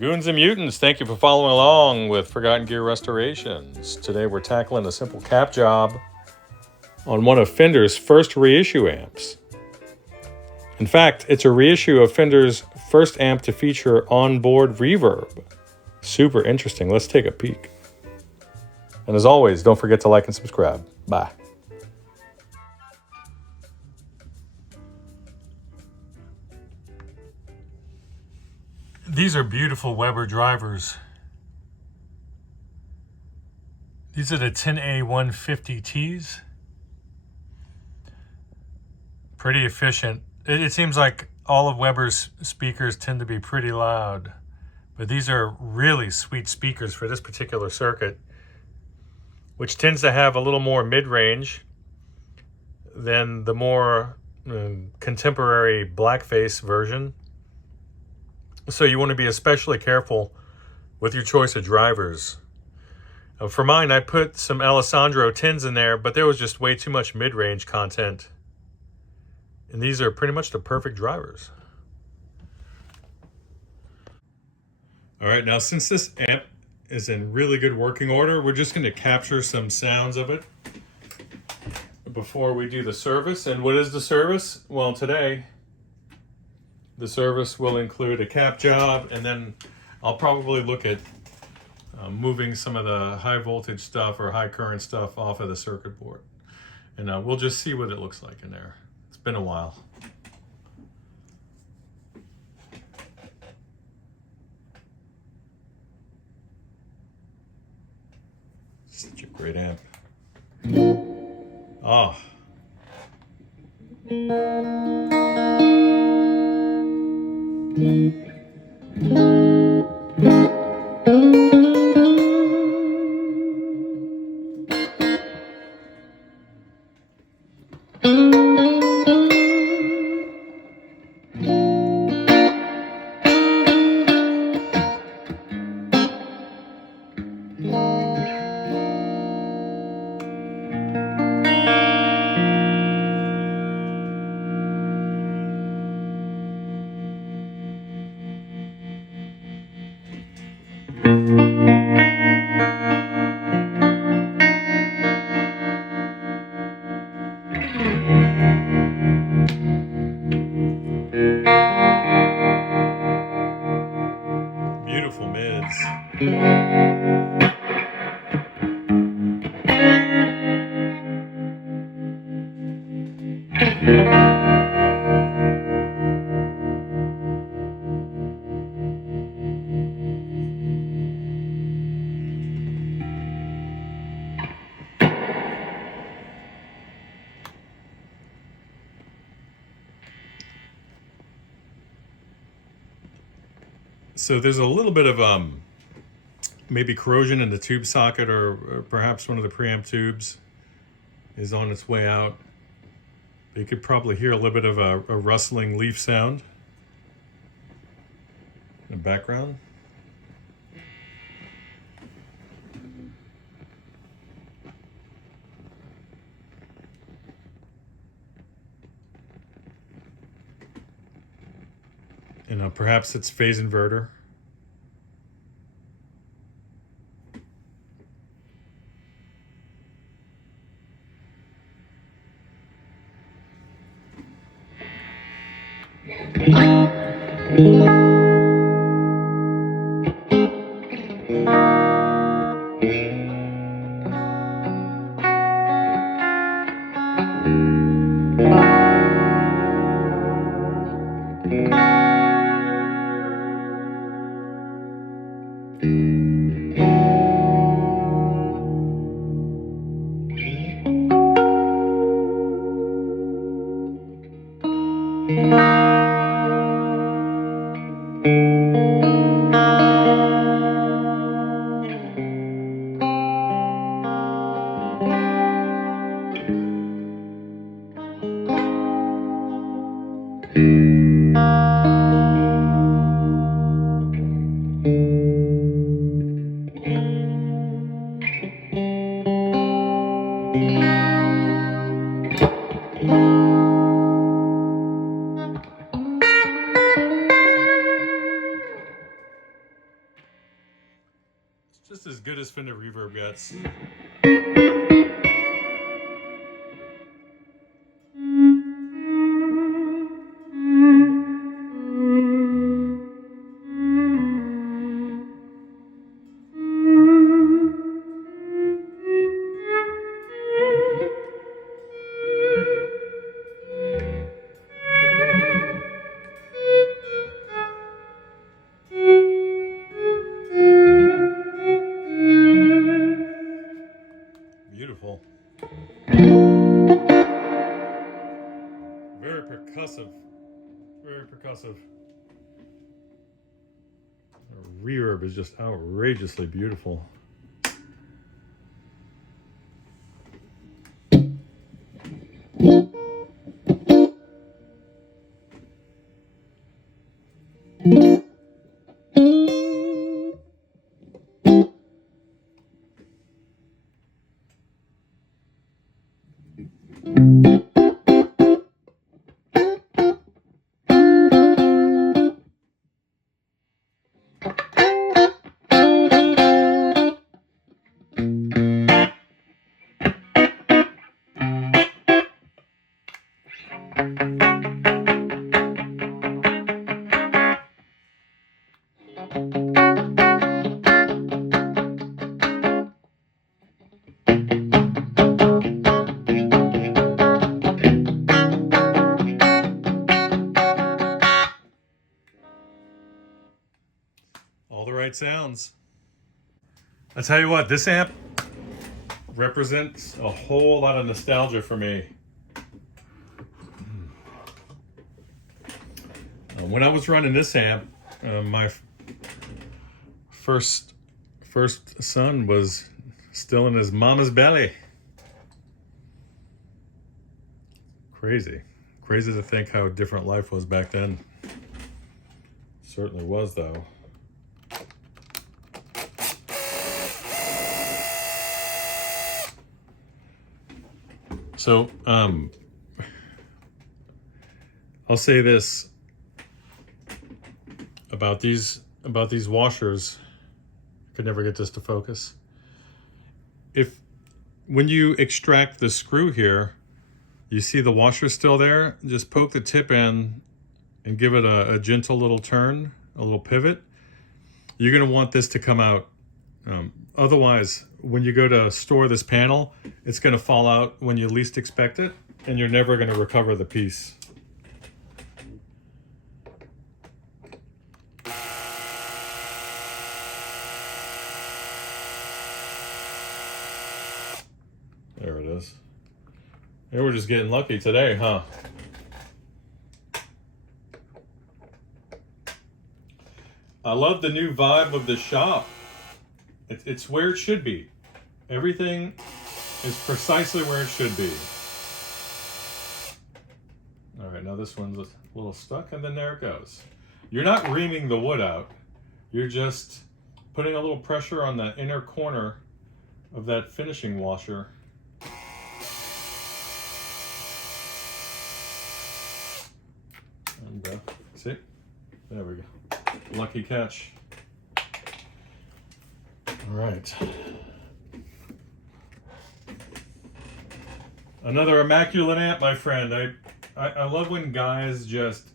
Goons and Mutants, thank you for following along with Forgotten Gear Restorations. Today we're tackling a simple cap job on one of Fender's first reissue amps. In fact, it's a reissue of Fender's first amp to feature onboard reverb. Super interesting. Let's take a peek. And as always, don't forget to like and subscribe. Bye. These are beautiful Weber drivers. These are the 10A150Ts. Pretty efficient. It seems like all of Weber's speakers tend to be pretty loud, but these are really sweet speakers for this particular circuit, which tends to have a little more mid-range than the more contemporary blackface version. So you want to be especially careful with your choice of drivers. For mine, I put some Alessandro 10s in there, but there was just way too much mid-range content. And these are pretty much the perfect drivers. All right, now since this amp is in really good working order, we're just going to capture some sounds of it before we do the service. And what is the service? Well, today, the service will include a cap job, and then I'll probably look at moving some of the high voltage stuff or high current stuff off of the circuit board. And we'll just see what it looks like in there. It's been a while. Such a great amp. Ah. Beautiful mids. So there's a little bit of maybe corrosion in the tube socket, or perhaps one of the preamp tubes is on its way out. You could probably hear a little bit of a rustling leaf sound in the background. And perhaps it's phase inverter. Just as good as Fender Reverb gets. Beautiful. Very percussive. Very percussive. The reverb is just outrageously beautiful. All the right sounds. I tell you what, this amp represents a whole lot of nostalgia for me. When I was running this amp, my first son was still in his mama's belly. Crazy to think how different life was back then. Certainly was, though. So, I'll say this about these washers. I could never get this to focus. When you extract the screw here, you see the washer still there, just poke the tip in and give it a gentle little turn, a little pivot. You're gonna want this to come out. Otherwise, when you go to store this panel, it's gonna fall out when you least expect it, and you're never gonna recover the piece. There it is. Hey, we're just getting lucky today, huh? I love the new vibe of the shop. It's where it should be. Everything is precisely where it should be. All right, now this one's a little stuck, and then there it goes. You're not reaming the wood out. You're just putting a little pressure on the inner corner of that finishing washer. And see? There we go. Lucky catch. All right. Another immaculate amp, my friend. I love when guys just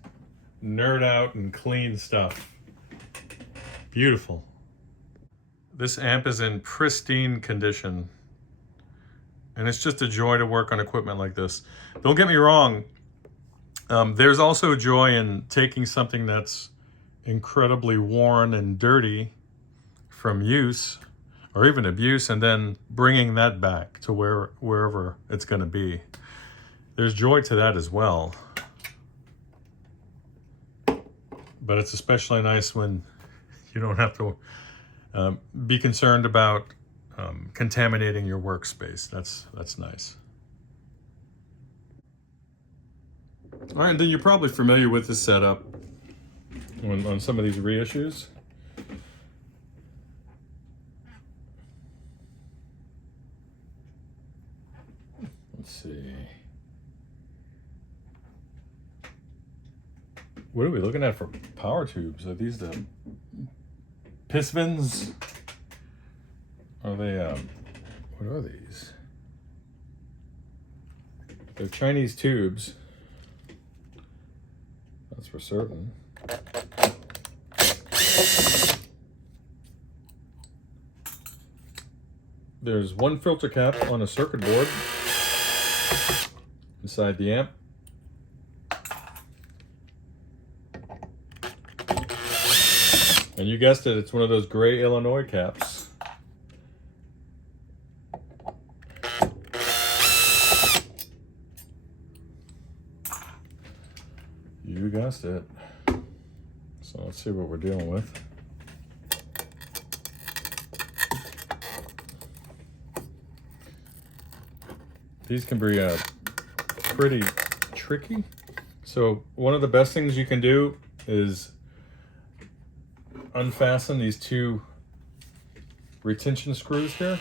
nerd out and clean stuff. Beautiful. This amp is in pristine condition. And it's just a joy to work on equipment like this. Don't get me wrong. There's also joy in taking something that's incredibly worn and dirty from use or even abuse, and then bringing that back to wherever it's going to be. There's joy to that as well. But it's especially nice when you don't have to be concerned about contaminating your workspace. That's nice. All right, then you're probably familiar with this setup on some of these reissues. Let's see. What are we looking at for power tubes? Are these the Pissvins? Are they, what are these? They're Chinese tubes. That's for certain. There's one filter cap on a circuit board inside the amp. And you guessed it, it's one of those gray Illinois caps. You guessed it. So let's see what we're dealing with. These can be pretty tricky. So one of the best things you can do is unfasten these two retention screws here.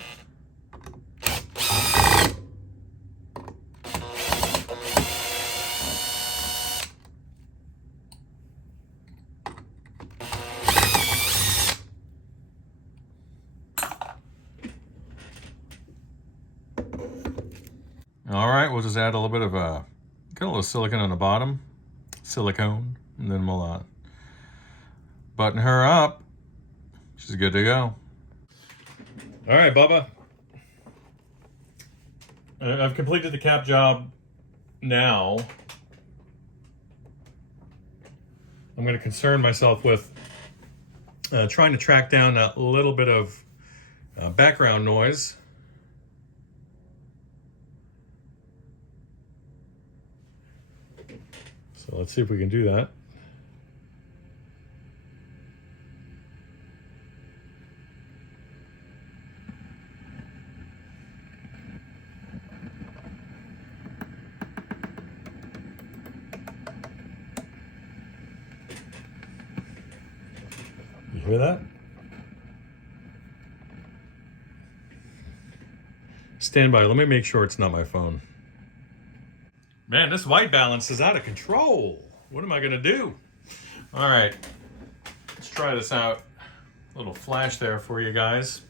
All right, we'll just add a little bit of get a little silicone on the bottom, silicone, and then we'll button her up. She's good to go. All right, Bubba. I've completed the cap job now. I'm going to concern myself with trying to track down a little bit of background noise. So let's see if we can do that. You hear that? Stand by, let me make sure it's not my phone. Man, this white balance is out of control. What am I gonna do? All right, let's try this out. A little flash there for you guys.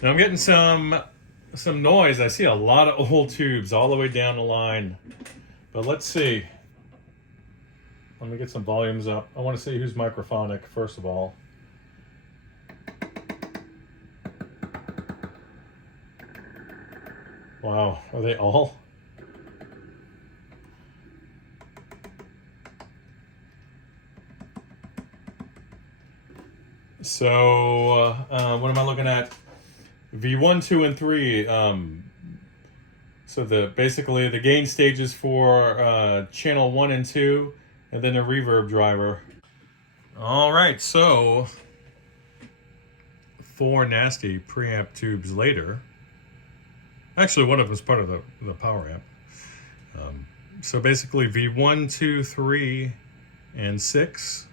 Now I'm getting some noise. I see a lot of old tubes all the way down the line. But let's see. Let me get some volumes up. I want to see who's microphonic, first of all. Wow, are they all? So, what am I looking at? V1, 2, and 3. So basically the gain stages for channel 1 and 2, and then a reverb driver. All right, so 4 nasty preamp tubes later. Actually, one of them is part of the power amp. So basically V1, 2, 3, and 6.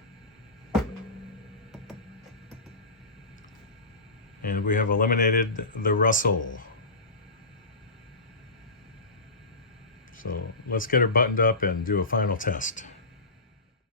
And we have eliminated the rustle. So let's get her buttoned up and do a final test.